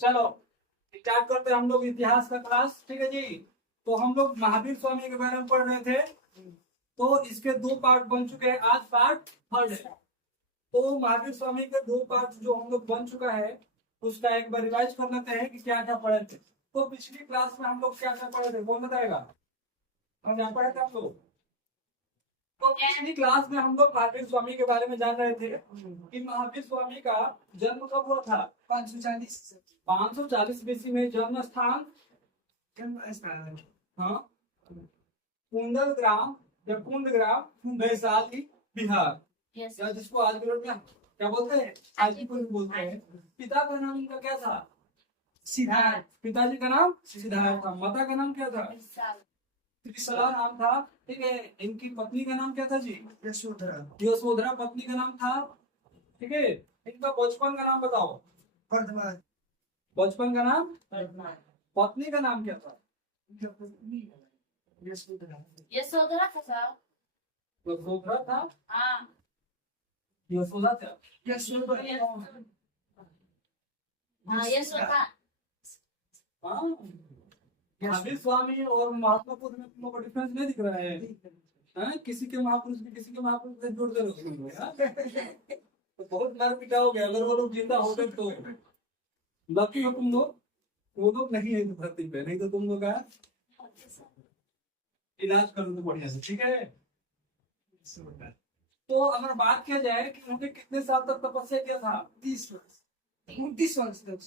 चलो स्टार्ट करते हैं हम लोग इतिहास का क्लास। ठीक है जी। तो हम लोग महावीर स्वामी के बारे में पढ़ रहे थे। तो इसके दो पार्ट बन चुके हैं, आज पार्ट थर्ड है। तो महावीर स्वामी के दो पार्ट जो हम लोग बन चुका है उसका एक बार रिवाइज कर लेते हैं कि क्या क्या पढ़े थे। तो पिछली क्लास में हम लोग क्या क्या पढ़े थे, कौन बताएगा? हम क्या पढ़े थे हम लोग? तो पिछली क्लास में हम लोग महावीर स्वामी के बारे में जान रहे थे कि महावीर स्वामी का जन्म कब हुआ था? 540 बीसी में। जन्म स्थान हाँ कुंडल ग्राम या कुंड ग्राम, वैशाली, बिहार। या जिसको आज के लोग क्या बोलते हैं, हाजीपुर बोलते हैं। पिता का नाम इनका क्या था? सिद्धार्थ। पिताजी का नाम सिद्धार्थ था। माता का नाम क्या था? त्रिशला नाम था। ठीक है। इनकी पत्नी का नाम क्या था जी? यशोधरा। यशोधरा पत्नी का नाम था। ठीक है। इनका बचपन का नाम बताओ। वर्धमान। बचपन का नाम वर्धमान। पत्नी का नाम क्या था? यशोधरा। यशोधरा था। यशोधरा था। हाँ यशोदा था। यशोदा। हाँ महावीर स्वामी और महात्मा पुरुष में तुमको डिफरेंस नहीं दिख रहा है? हाँ? किसी के महापुरुष में किसी के महापुरुष से जोड़ दे रहे हो यार। तो बहुत मार पिटाओगे अगर वो लोग जिंदा होते तो। लकी हो तुम लोग, वो लोग नहीं है धरती पे, नहीं तो तुम लोग का इलाज कर दो बढ़िया से। ठीक है। तो अगर बात किया जाए कि उन्होंने कितने साल तक तपस्या किया था? 30 वर्ष 29 वर्ष तक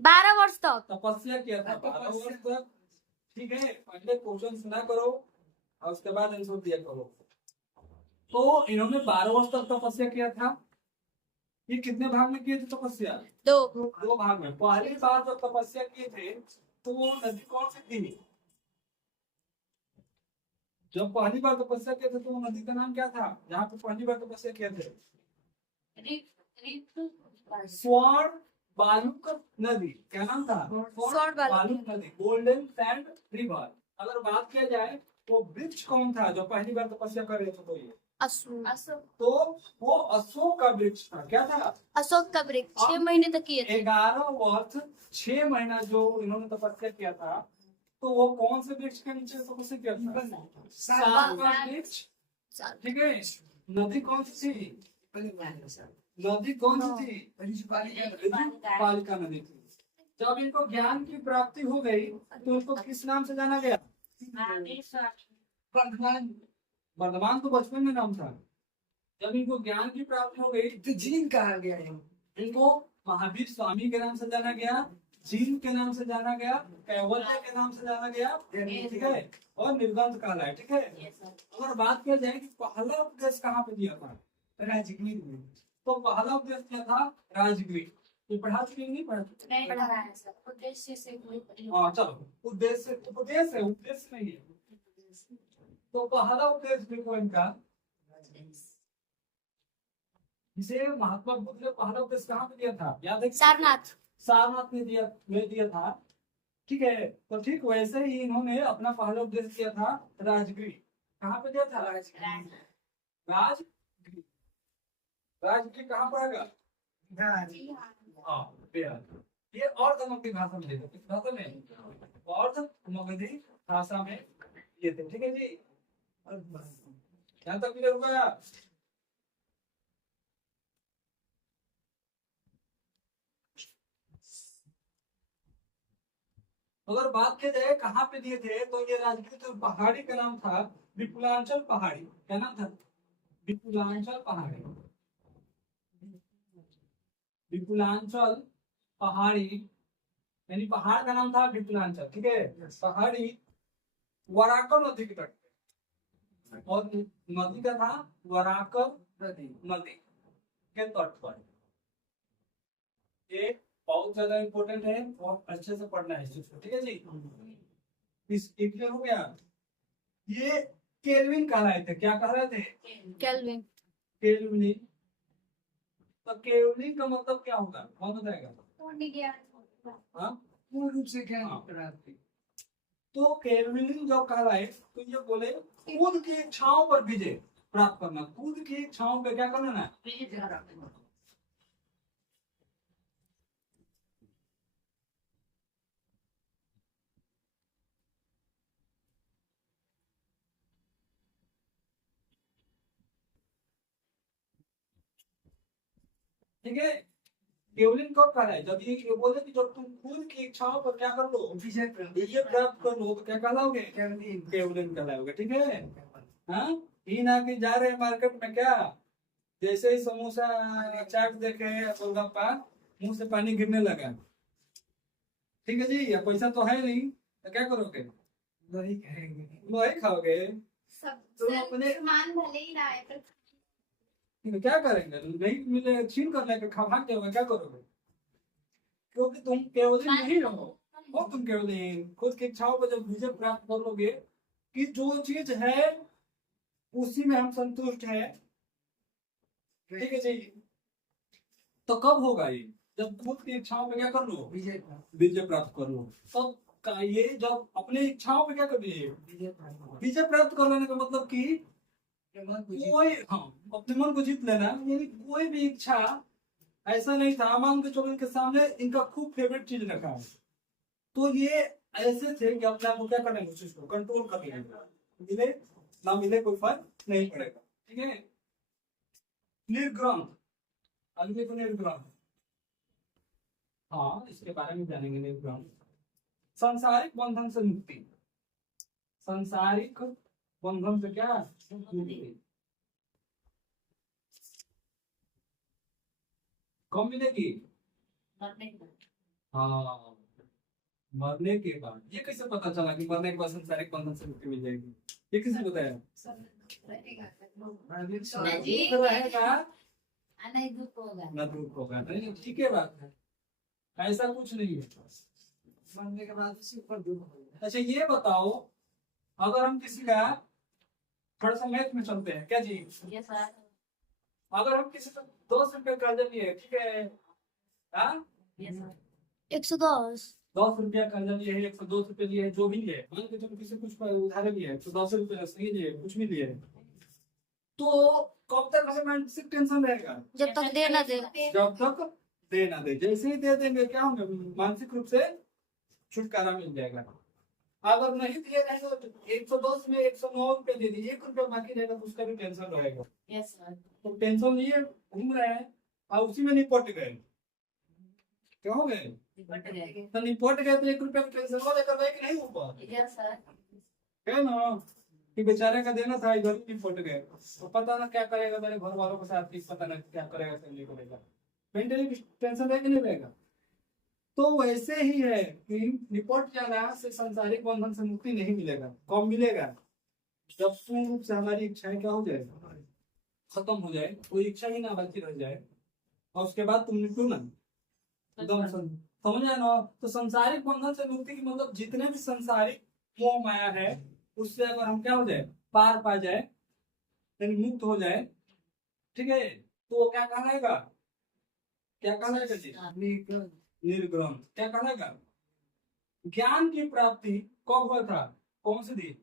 12 वर्ष तक तपस्या किया था। 12 वर्ष तक। ठीक है। पहले क्वेश्चन सुना करो और उसके बाद आंसर दिया करो। तो इन्होंने 12 वर्ष तक तपस्या किया था। ये कितने भाग में किए थे तपस्या? दो भाग में। पहली बार जब तपस्या किए थे तो वो नदी कौन सी थी? जब पहली बार तपस्या किए थे तो वो नदी का नाम क्या था जहाँ पे पहली बार तपस्या किए थे? स्वर्ण बालुक नदी। क्या नाम था? स्वर्ण बालुक नदी, गोल्डन सैंड रिवर। अगर बात किया जाए तो वृक्ष कौन था जो पहली बार तपस्या कर रहे थे? तो ये अशोक। तो वो अशोक का वृक्ष था। क्या था? अशोक का वृक्ष 6 महीने तक किए थे। 11 वर्ष 6 महीना जो इन्होंने तपस्या किया था, तो वो कौन से वृक्ष के नीचे तपस्या किया था? साल का वृक्ष। ठीक है। नदी कौन सी थी? नदी कौन सी थी? पालिका नदी थी। जब इनको ज्ञान की प्राप्ति हो गई तो इनको किस नाम से जाना गया? वर्धमान। वर्धमान तो बचपन में नाम था। जब इनको ज्ञान की प्राप्ति हो गई तो जीन कहा गया है। इनको महावीर स्वामी के नाम से जाना गया, जीन के नाम से जाना गया, कैवल्य के नाम से जाना गया। ठीक है। और निर्बंध काला है। ठीक है। अगर बात किया जाए कि पहला उपदेश कहाँ पे दिया था? राजगीर में। तो पहला उपदेश क्या था? राजगीर। ये पढ़ा चुके नहीं पढ़ा? नहीं पढ़ा है सर। उद्देश्य से हाँ चलो उद्देश्य उपदेश है, उद्देश्य नहीं है। तो पहला उपदेश देखो इनका, जिसे महात्मा बुद्ध ने पहला उपदेश कहाँ पे दिया था? याद है? सारनाथ। सारनाथ में दिया था। ठीक है। तो ठीक वैसे ही इन्होंने अपना पहला उपदेश दिया था राजगीर। कहाँ पे दिया था? राजगीर। राजगीर कहाँ पड़ेगा? हाँ बिहार। ये अर्ध मगधी भाषा में देते। किस भाषा में? अर्ध मगधी भाषा में ये थे। ठीक है जी। यहाँ तक क्लियर हो गया? अगर बात की जाए कहाँ पे दिए थे तो ये राजगीर जो पहाड़ी का नाम था विपुलांचल पहाड़ी। क्या नाम था? विपुलांचल पहाड़ी। विपुलांचल पहाड़ी यानी पहाड़ का नाम था विपुलांचल। ठीक है। पहाड़ी वराकर नदी के तट पे, और नदी का था वराकर नदी के तट पर। ये बहुत ज्यादा इम्पोर्टेंट है और अच्छे से पढ़ना है इस चीज को। ठीक है जी। इस क्लियर हो गया? ये केल्विन कहलाए थे। क्या कह रहे थे? केल्विन। केल्विन। तो केल्विन का मतलब क्या होगा, कौन बताएगा? हाँ पूर्ण रूप से क्या? तो केल्विन जब कहलाए तो ये बोले खुद की इच्छाओं पर विजय प्राप्त करना। खुद की इच्छाओं पे क्या करना है? ठीक है। केवलिन कब कहलाए? जब ये बोले कि जब तुम खुद की इच्छाओं पर क्या कर लो, विजय प्राप्त कर लो, तो क्या कहलाओगे? केवलिन कहलाओगे। ठीक है। हाँ, ये ना कि जा रहे हैं मार्केट में, क्या जैसे ही समोसा चाट देखे गोलगप्पा, मुंह से पानी गिरने लगा। ठीक है जी, या पैसा तो है नहीं, तो क्या करोगे? वही खाएंगे, वही खाओगे। सब तुम अपने सामान भले ही लाए पर क्या करेंगे? नहीं मिले छीन कर लेकर भाग जाओगे, क्या करोगे? क्योंकि तुम केवलिन नहीं रहो, और तुम केवलिन खुद की इच्छाओं पर जब विजय प्राप्त कर लोगे कि जो चीज है उसी में हम संतुष्ट है। ठीक है जी। तो कब होगा ये? जब खुद की इच्छाओं पे क्या कर लो, विजय प्राप्त कर लो। तब का ये जब अपनी इच्छाओं पे क्या कर लिए, विजय प्राप्त कर लेने का मतलब कि कोई, हाँ, अपने मन को जीत लेना, यानी कोई भी इच्छा ऐसा नहीं था, मान के चलो इनके सामने इनका खूब फेवरेट चीज रखा है, तो ये ऐसे थे कि अपने आप को क्या करेंगे, उस चीज को कंट्रोल कर लेंगे, मिले ना मिले कोई फर्क नहीं पड़ेगा। ठीक है। निर्ग्रंथ, अगले को निर्ग्रंथ, हाँ इसके बारे में जानेंगे। निर्ग्रंथ सांसारिक बंधन से मुक्ति, सांसारिक बंधन से क्या मुक्ति। कब मिलेगी? हाँ, मरने के बाद। ये कैसे पता चला कि मरने के बाद सांसारिक बंधन से मुक्ति मिल जाएगी? ये किसने बताया? दुख रहेगा नहीं दुख होगा ना दुख होगा। नहीं, ठीक है, बात है, ऐसा कुछ नहीं है। मरने के बाद उसी पर दुख होगा। अच्छा ये बताओ, अगर हम किसी का, थोड़ा सा मैथ में चलते हैं क्या जी, ये सर अगर हम किसी को 10 रुपए कर्ज लिए, ठीक है, हाँ, ये सर 110 10 रुपया कर्ज लिए है, 102 रुपए लिए है, जो भी लिए, मान के चलो किसी कुछ उधार लिए है, 110 रुपए सही लिए, कुछ भी लिए, तो कब तक हमें मानसिक टेंशन रहेगा? जब तक दे ना दे। जब तक दे ना दे। जैसे ही दे देंगे क्या होंगे, मानसिक रूप से छुटकारा मिल जाएगा। अगर नहीं दिए रहेंगे तो 110 में 109 रुपए दे दिए, 1 रुपया बाकी रहेगा तो उसका भी टेंशन रहेगा। यस सर तो टेंशन लिए घूम रहे हैं और उसी में निपट गए, क्या हो गए? तो निपट गए तो 1 रुपया का टेंशन हो लेकर गए कि नहीं ऊपर? यस सर है ना, कि बेचारे का देना था, इधर ही निपट गए, तो पता ना क्या करेगा मेरे घर वालों के साथ, पता ना क्या करेगा, क्या नहीं करेगा, मेंटली टेंशन रहेगा नहीं रहेगा? तो वैसे ही है कि निपट जाना से सांसारिक बंधन से मुक्ति नहीं मिलेगा। कब मिलेगा? जब पूर्ण रूप से हमारी इच्छाएं क्या हो जाए, खत्म हो जाए, कोई इच्छा ही ना बची रह जाए, और उसके बाद तुम निकलो ना एकदम समझ आए ना। तो सांसारिक बंधन से मुक्ति की मतलब जितने भी सांसारिक मोह माया है उससे अगर हम क्या हो जाए, पार पा जाए, यानी मुक्त हो जाए, ठीक है, तो वो क्या कहलाएगा, क्या कहलाएगा जी? निर्ग्रंथ। क्या कहलाएगा? ज्ञान की प्राप्ति कब हुआ था, कौन से दिन?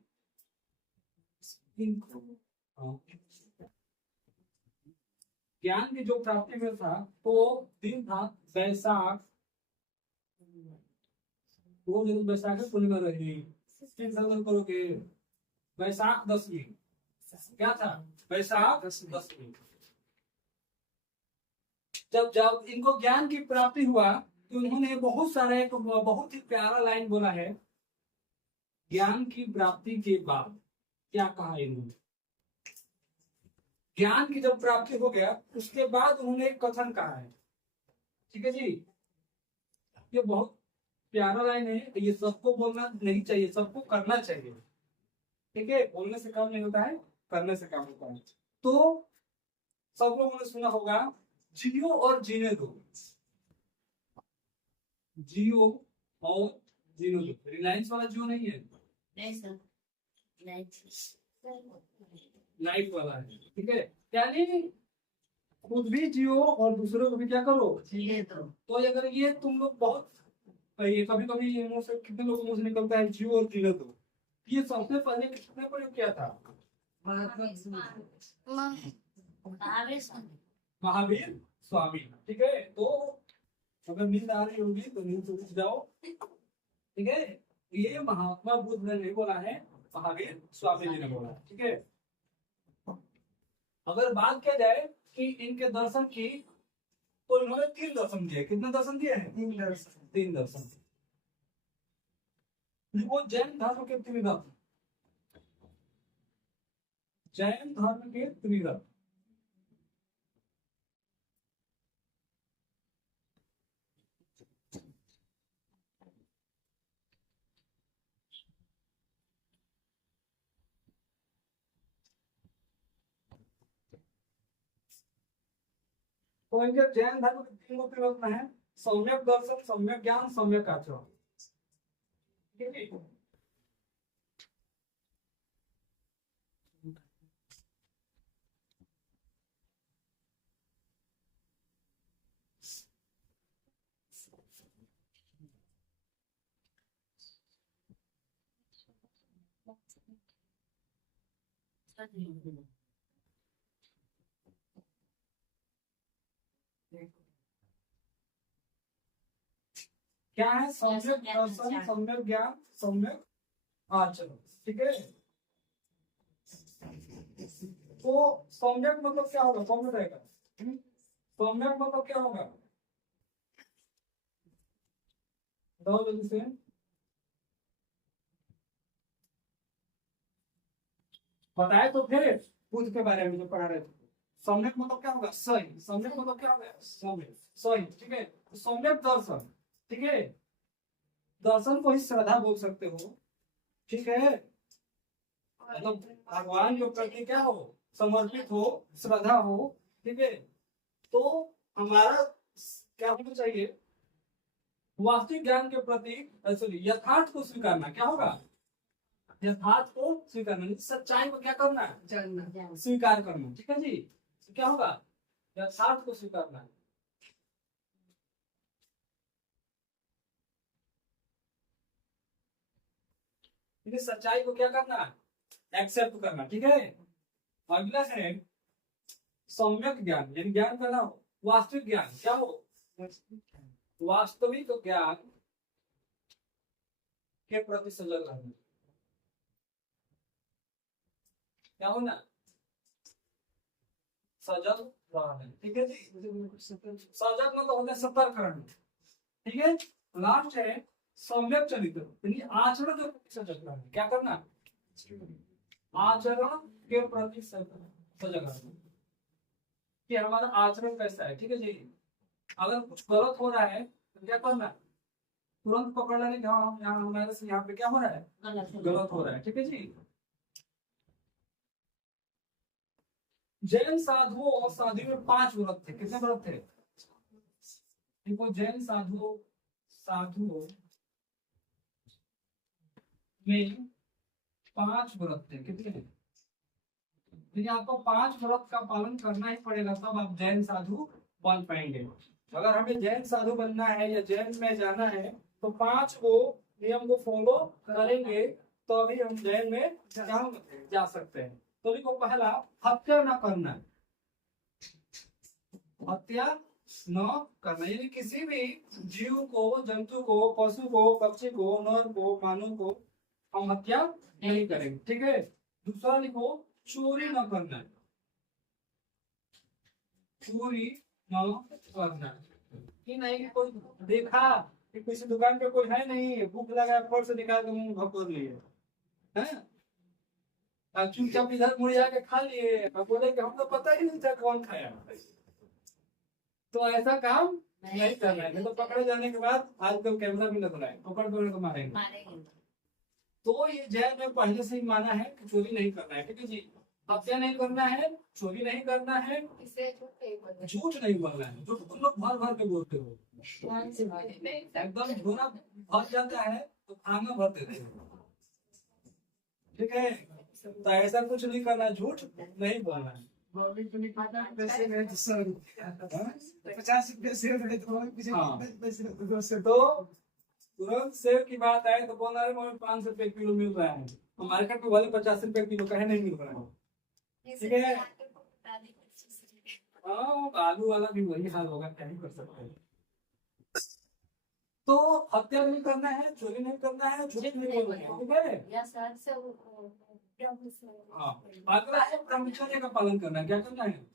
हाँ। ज्ञान की जो प्राप्ति में था तो दिन था वैशाख, वो दिन वैशाख पूर्णिमा रही, करोगे वैशाख 10वीं, क्या था वैशाख 10वीं। जब जब इनको ज्ञान की प्राप्ति हुआ तो उन्होंने बहुत सारे, एक बहुत ही प्यारा लाइन बोला है, ज्ञान की प्राप्ति के बाद क्या कहा इन्होंने? ज्ञान की जब प्राप्ति हो गया उसके बाद उन्होंने एक कथन कहा है, ठीक है जी, ये बहुत प्यारा लाइन है, ये सबको बोलना नहीं चाहिए, सबको करना चाहिए, ठीक है, बोलने से काम नहीं होता है, करने से काम होता है। तो सब लोगों ने सुना होगा, जियो और जीने दो, जियो और जीने दो। रिलायंस वाला जियो नहीं है, नहीं सर लाइफ वाला है, ठीक है, यानी खुद भी जियो और दूसरों को भी क्या करो, जीने दो। तो अगर ये तुम लोग बहुत, ये कभी कभी ये मुंह से, कितने लोगों मुंह से निकलता है जियो और जीने दो, ये सबसे पहले किसने प्रयोग किया था? महावीर स्वामी। ठीक है, तो अगर नींद आ रही होगी तो नींद से उठ जाओ, ठीक है, ये महात्मा बुद्ध ने नहीं बोला है, महावीर स्वामी जी ने बोला, ठीक है। अगर बात किया जाए कि इनके दर्शन की तो इन्होंने 3 दशम दिए। कितने दशम दिए हैं? 3 दशम। 3 दशम। वो जैन धर्म के त्रिरत्न। जैन धर्म के त्रिरत्न। तो इनके जैन धर्म के 3 त्रिरत्न है, सम्यक दर्शन, सम्यक ज्ञान, सम्यक आचरण। ठीक है। क्या है? सम्यक दर्शन, सम्यक ज्ञान, सम्यक आचरण। ठीक है। तो सम्यक मतलब क्या होगा? कौन बताएगा? सम्यक मतलब क्या होगा? बताओ जल्दी से। बताए तो फिर खुद के बारे में जो पढ़ा रहे थे। सम्यक मतलब क्या होगा? सही। सम्यक मतलब क्या होगा? सम्यक सही। ठीक है। तो सम्यक दर्शन। ठीक है। दर्शन को ही श्रद्धा बोल सकते हो। ठीक है। मतलब भगवान के प्रति क्या हो? समर्पित हो, श्रद्धा हो। ठीक है। तो हमारा क्या होना चाहिए? वास्तविक ज्ञान के प्रति सॉरी यथार्थ को स्वीकारना। क्या होगा? यथार्थ को स्वीकारना, सच्चाई को क्या करना? जानना, स्वीकार करना। ठीक है जी। तो क्या होगा? यथार्थ को स्वीकारना। ठीक है। सच्चाई को क्या करना? एक्सेप्ट करना। ठीक है। अगला है सम्यक ज्ञान, यानी ज्ञान करना हो। वास्तविक ज्ञान क्या हो? वास्तविक ज्ञान के प्रति सजग रहना। क्या होना? सजग रहना। ठीक है जी। सजग मतलब होता है सतर्क रहना। ठीक है। लास्ट है सम्यक चरित्र, यानी आचरण के प्रति सजग रहना। क्या करना? आचरण के प्रति सजग रहना कि हमारा आचरण कैसा है। ठीक है जी। अगर कुछ गलत हो रहा है तो क्या करना? तुरंत पकड़ लेने कि हाँ यहाँ हमारे से यहाँ पे क्या हो रहा है? गलत हो रहा है। ठीक है जी। जैन साधुओं और साध्वी में 5 व्रत थे। कितने व्रत थे? देखो जैन साधुओं में 5 व्रत थे। कितने? लेकिन आपको 5 व्रत का पालन करना ही पड़ेगा, तब आप जैन साधु बन पाएंगे। अगर हमें जैन साधु बनना है या जैन में जाना है तो 5 को नियम को फॉलो करेंगे तो अभी हम जैन में जा सकते हैं। तो देखो पहला, हत्या न करना। हत्या न करना यानी किसी भी जीव को, जंतु को, पशु को, पक्षी को, नर को, मानव को हम हत्या नहीं करेंगे। ठीक है। दूसरा लिखो चोरी न करना। चोरी न करना कि नहीं कि कोई देखा कि किसी दुकान पे कोई है नहीं, भूख लगा, फल से निकाल के मुंह भकोर लिए हैं, चुपचाप इधर मुड़ जाके खा लिए और बोले कि हमको पता ही नहीं था कौन खाया। तो ऐसा काम नहीं करना है। नहीं तो पकड़े जाने के बाद आजकल कैमरा भी लग रहा है, पकड़ पकड़ के मारेंगे। तो ये जैन में पहले से ही माना है कि चोरी नहीं करना है। ठीक है जी। हत्या नहीं करना है, चोरी नहीं करना है, झूठ नहीं बोलना है। जो तुम लोग भर भर के बोलते हो, एकदम झोला भर जाता है तो खाना भर देते हो। ठीक है। तो ऐसा कुछ नहीं करना, झूठ नहीं बोलना है। 50 रुपये तो तुरंत सेब की बात आए तो बोल रहे मम्मी 5 रुपए किलो मिल रहा है, तो मार्केट में वाले 50 रुपए किलो कहे नहीं मिल रहा है। ठीक है। हाँ आलू वाला भी वही हाल होगा, क्या ही कर सकते हैं। तो हत्या नहीं करना है, चोरी नहीं करना है, झूठ नहीं बोलना है। ठीक है। हाँ अगला है ब्रह्मचर्य का पालन करना है। क्या करना है?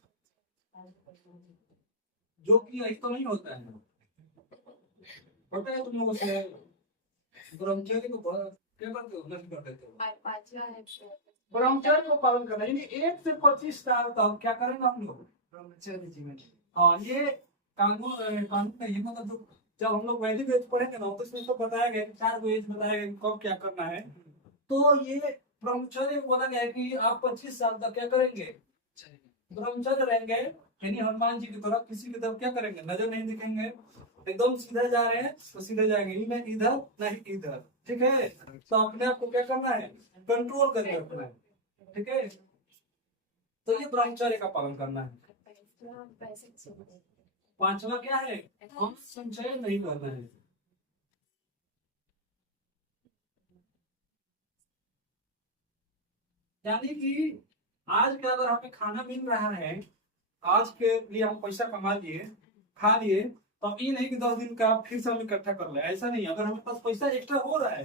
जो कि यही तो नहीं होता है। होता है तुम लोगों से ब्रह्मचर्य को क्या करते हो, नष्ट कर देते हो। ब्रह्मचर्य को पालन करना यानी 1 से 25 साल तक क्या करेंगे हम लोग, ब्रह्मचर्य जीवन। हाँ, ये कानून नहीं, मतलब जो जब हम लोग वैदिक एज पढ़ेंगे ना तो इसमें तो बताया गया 4 एज बताया गया कि कब क्या करना है। तो ये ब्रह्मचर्य बोला गया है कि आप 25 साल तक क्या करेंगे, ब्रह्मचर्य रहेंगे। यानी हनुमान जी की तरफ किसी की तरफ क्या करेंगे, नजर नहीं दिखेंगे, एकदम सीधा जा रहे हैं तो सीधे जाएंगे, नहीं इधर नहीं इधर, ठीक है। तो अपने आप को क्या करना है, कंट्रोल करके रखना है, ठीक है। तो ये ब्रह्मचर्य का पालन करना है। 5वां क्या है, हम संचय नहीं करना है। यानी कि आज का अगर हमें खाना मिल रहा है, आज के लिए हम पैसा कमा लिए, खा लिए, तो अब ये नहीं कि 10 दिन का फिर से हम इकट्ठा कर ले, ऐसा नहीं। अगर हमारे पास पैसा एक्स्ट्रा हो रहा है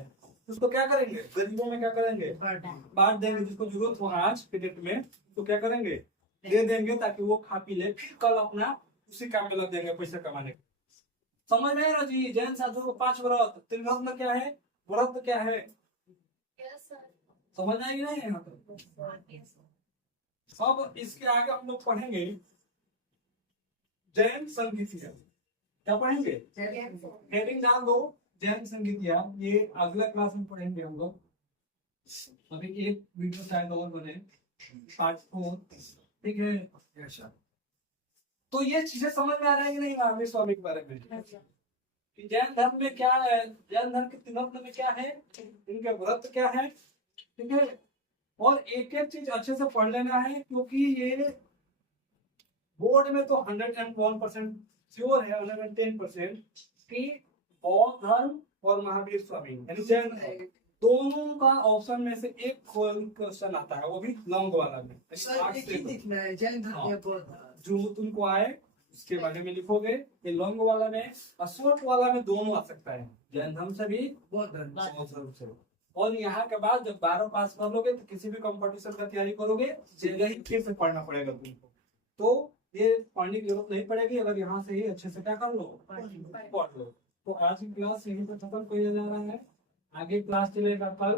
तो उसको क्या करेंगे, गरीबों में क्या करेंगे, बांट देंगे। जिसको जरूरत हो आज के डेट में तो क्या करेंगे, दे देंगे, ताकि वो खा पी ले, फिर कल अपना उसी काम में लग जाएंगे पैसा कमाने के। समझ में आया ना जी। जैन साधु को 5 व्रत, त्रिरत्न क्या है, व्रत क्या है, समझ आएगी नहीं यहाँ पर। अब इसके आगे हम लोग पढ़ेंगे जैन संगीतिया। क्या पढ़ेंगे, हेडिंग डाल दो जैन संगीतिया। ये अगला क्लास में पढ़ेंगे हम लोग। अभी एक वीडियो शायद और बने, पार्ट 4, ठीक है। तो ये चीजें समझ में आ रहा है कि नहीं महावीर स्वामी के बारे में, कि जैन धर्म में क्या है, जैन धर्म के त्रिरत्न में क्या है, इनके व्रत क्या है, ठीक है। और एक एक चीज अच्छे से पढ़ लेना है, क्योंकि ये बोर्ड में तो 101% श्योर है, 110% कि बौद्ध धर्म और महावीर स्वामी यानी जैन धर्म दोनों का ऑप्शन में से एक क्वेश्चन आता है, वो भी लॉन्ग वाला में। जो तुमको आए उसके बारे में लिखोगे, ये लॉन्ग वाला में और शॉर्ट वाला में दोनों आ सकता है, जैन धर्म से भी बौद्ध धर्म से। और यहाँ के बाद जब 12 पास कर लोगे तो किसी भी कंपटीशन का तैयारी करोगे, जगह ही फिर से पढ़ना पड़ेगा तुमको। तो ये पढ़ने की जरूरत नहीं पड़ेगी अगर यहाँ से ही अच्छे से क्या कर लो, पढ़ लो। तो आज की क्लास यहीं पर खत्म किया जा रहा है। आगे क्लास चलेगा कल